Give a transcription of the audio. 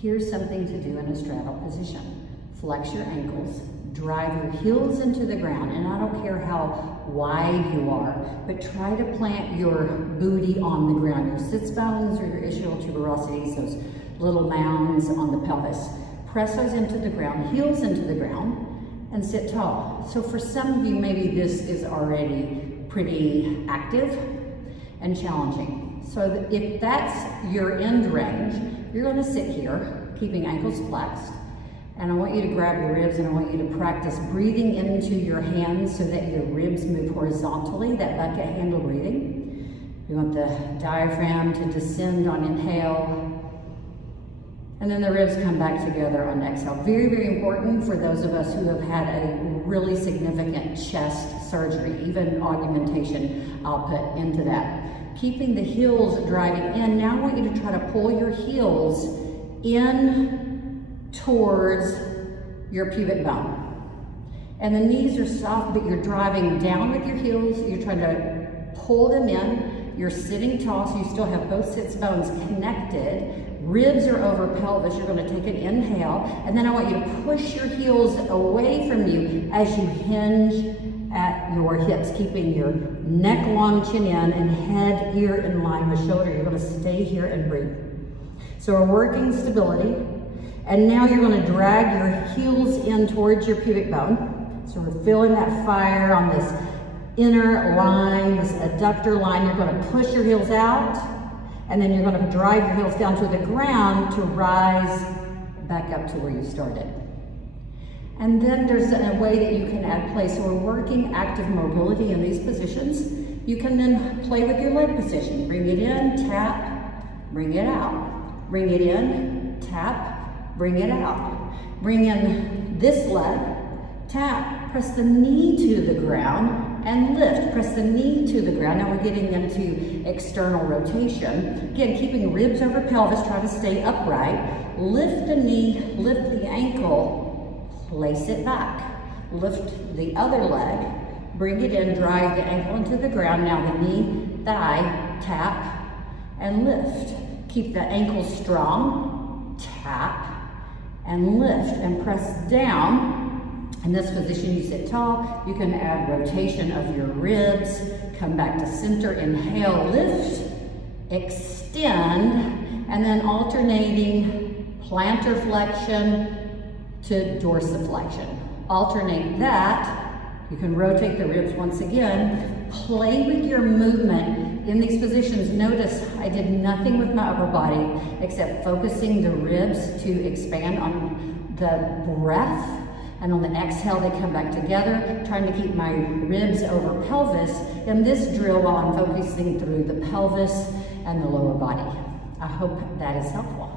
Here's something to do in a straddle position. Flex your ankles, drive your heels into the ground, and I don't care how wide you are, but try to plant your booty on the ground. Your sits bones or your ischial tuberosities, those little mounds on the pelvis. Press those into the ground, heels into the ground, and sit tall. So for some of you, maybe this is already pretty active and challenging. So if that's your end range, you're gonna sit here, keeping ankles flexed, and I want you to grab your ribs and I want you to practice breathing into your hands so that your ribs move horizontally, that bucket handle breathing. You want the diaphragm to descend on inhale, and then the ribs come back together on exhale. Very, very important for those of us who have had a really significant chest surgery, even augmentation I'll put into that. Keeping the heels driving in. Now I want you to try to pull your heels in towards your pubic bone. And the knees are soft, but you're driving down with your heels. You're trying to pull them in. You're sitting tall, so you still have both sits bones connected. Ribs are over pelvis. You're going to take an inhale, and then I want you to push your heels away from you as you hinge at your hips, keeping your neck long, chin in, and head, ear in line with shoulder. You're going to stay here and breathe. So we're working stability, and now you're going to drag your heels in towards your pubic bone. So we're feeling that fire on this inner line, this adductor line. You're going to push your heels out, and then you're going to drive your heels down to the ground to rise back up to where you started. And then there's a way that you can add play. So we're working active mobility in these positions. You can then play with your leg position. Bring it in, tap, bring it out. Bring it in, tap, bring it out. Bring in this leg, tap, press the knee to the ground, and lift. Press the knee to the ground. Now we're getting into external rotation. Again, keeping ribs over pelvis, try to stay upright. Lift the knee, lift the ankle, place it back. Lift the other leg, bring it in, drive the ankle into the ground. Now the knee, thigh, tap, and lift. Keep the ankle strong, tap, and lift, and press down. In this position, you sit tall. You can add rotation of your ribs. Come back to center, inhale, lift, extend, and then alternating plantar flexion to dorsiflexion. Alternate that. You can rotate the ribs once again. Play with your movement in these positions. Notice I did nothing with my upper body except focusing the ribs to expand on the breath. And on the exhale, they come back together, trying to keep my ribs over pelvis in this drill while I'm focusing through the pelvis and the lower body. I hope that is helpful.